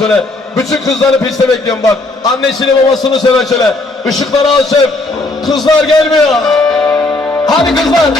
şöyle. Bütün kızları piste bekliyorum bak. Annesini babasını seven şöyle. Işıkları açıp kızlar gelmiyor. Hadi kızlar.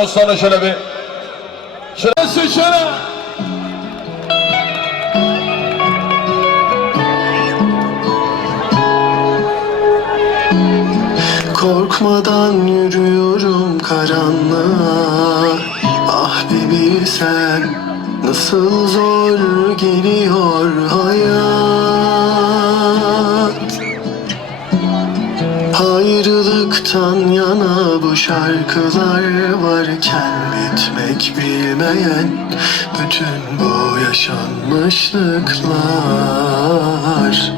Bosna'da şöyle bir şöyle sıçra. Korkmadan yürüyorum karanlığa Ah bir bilsen nasıl zor geliyor hayat Hayattan yana bu şarkılar varken Bitmek bilmeyen bütün bu yaşanmışlıklar.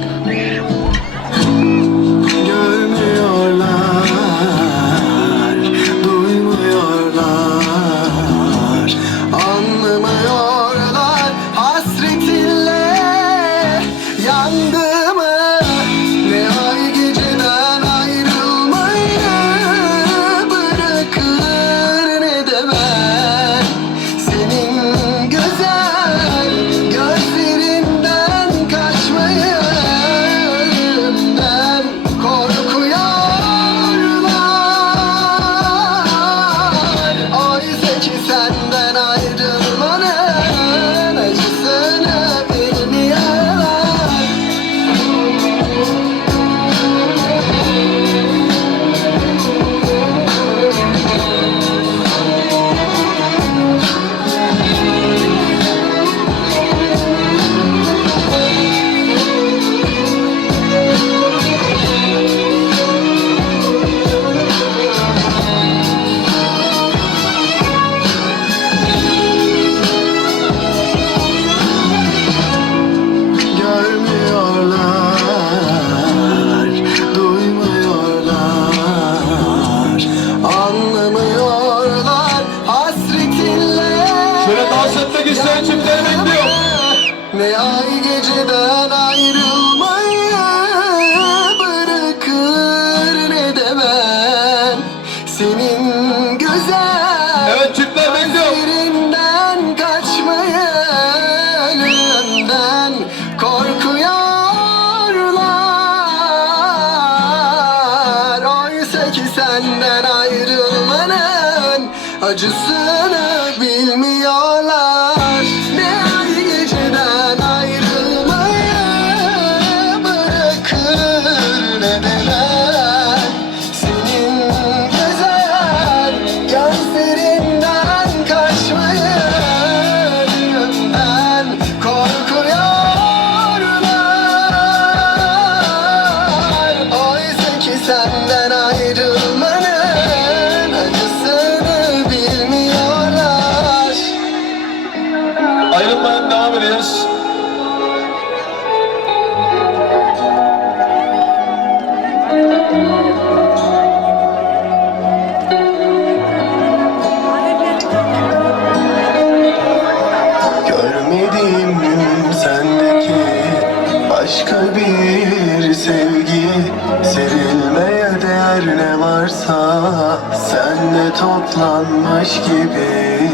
her ne varsa Sende toplanmış gibi.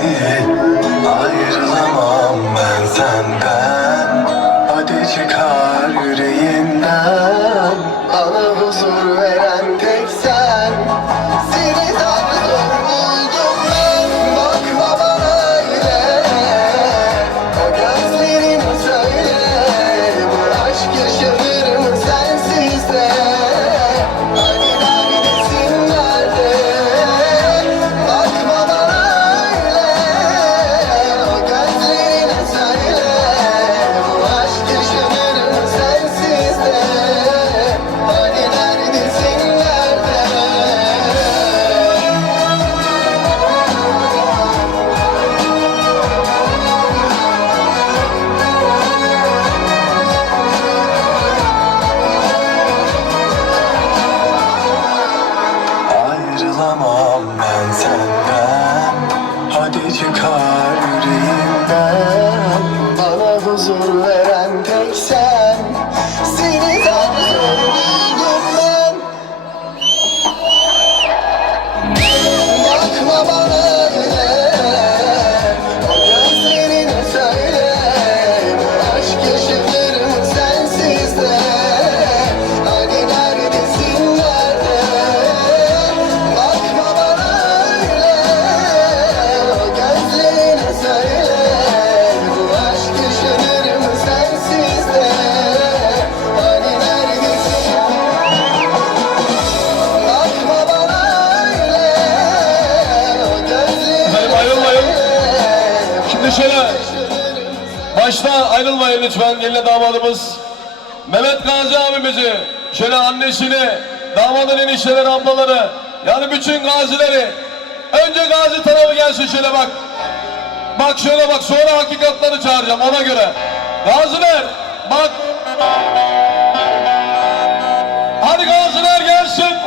Ayrılamam ben senden. Baştan ayrılmayın lütfen yeni damadımız. Mehmet Gazi abimizi, şöyle annesini, damadın enişteleri, ablaları, yani bütün gazileri. Önce gazi tarafı gelsin şöyle bak. Bak şöyle bak sonra hakikatları çağıracağım ona göre. Gaziler bak. Hadi gaziler gelsin.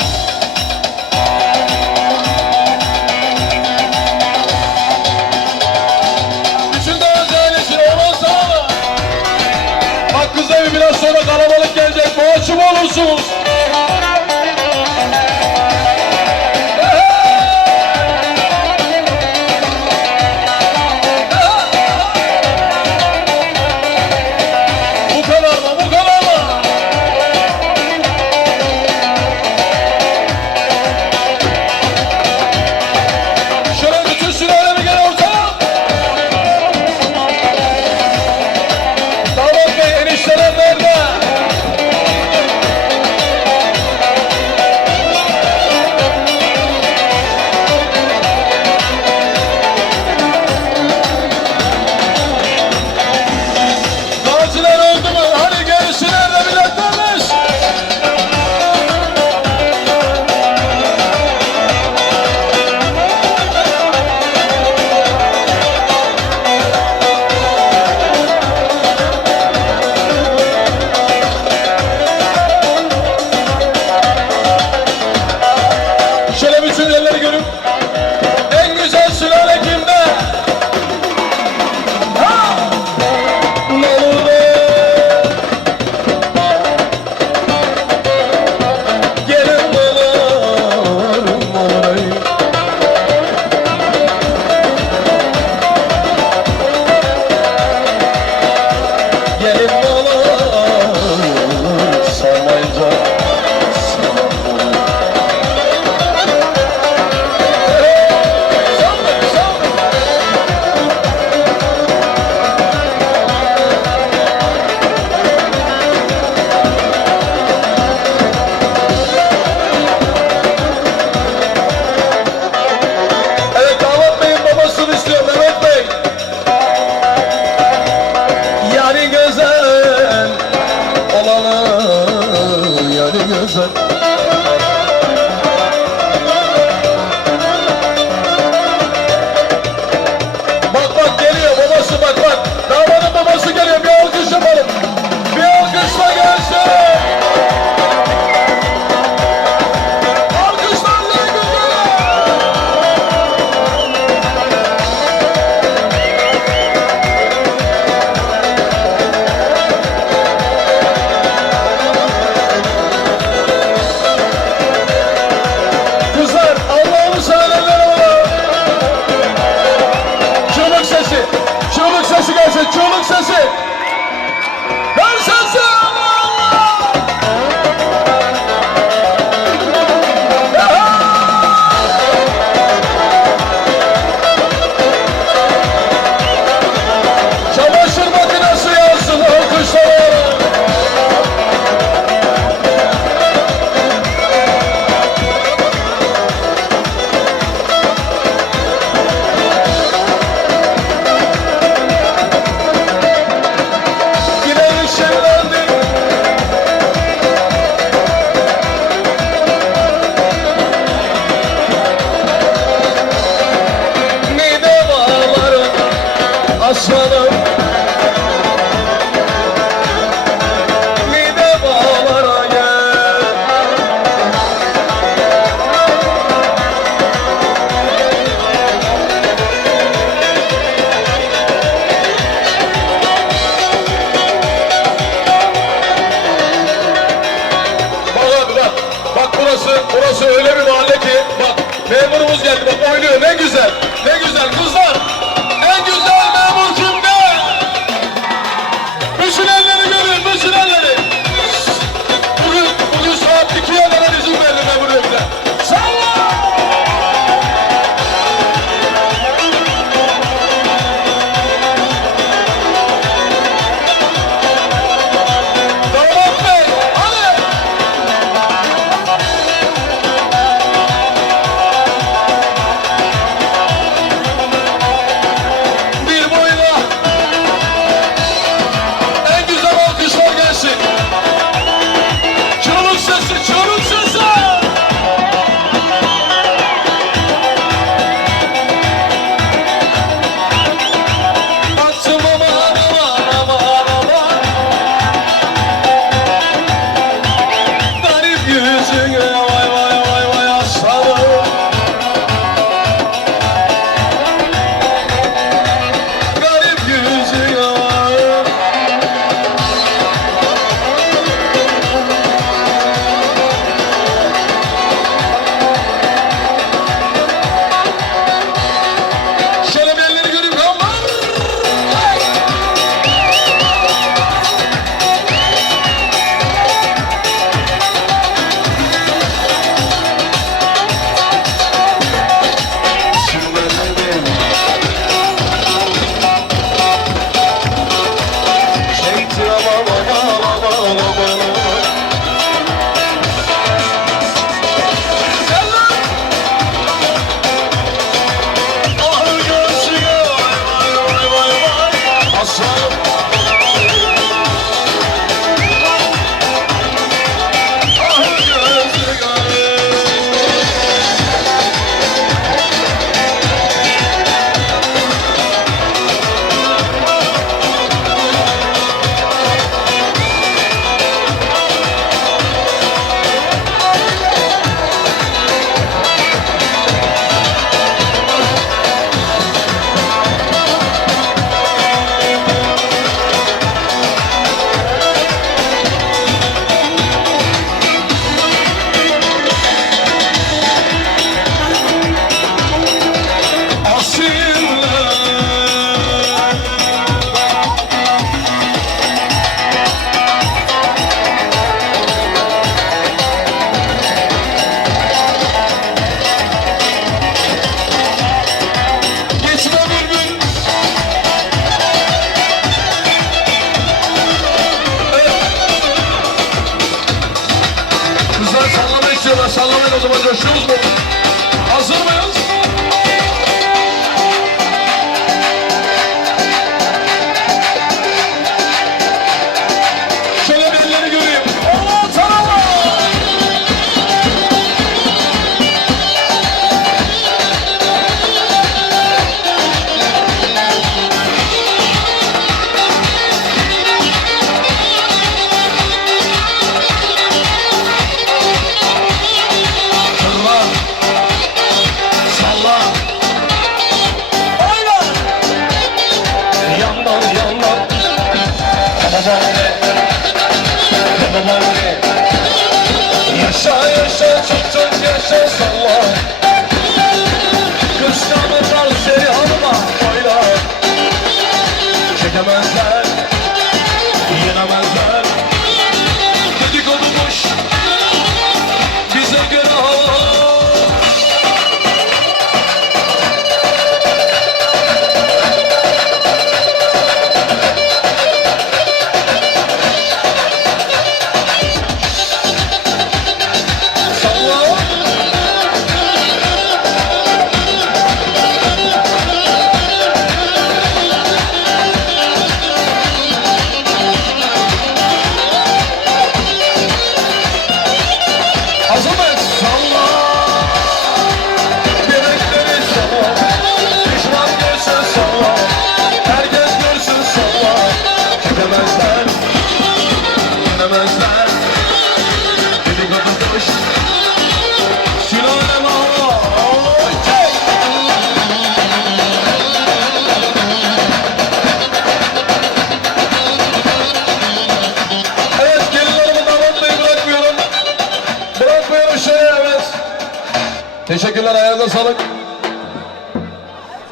sesi. Çığlık sesi gelsin. Çığlık sesi. var ayağına sağlık.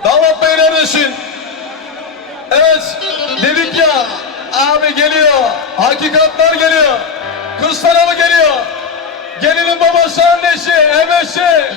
Damat Bey neredesin? Evet dedik ya abi geliyor. Hakikatler geliyor. Kız tarafı geliyor. Gelinin babası annesi, emesi,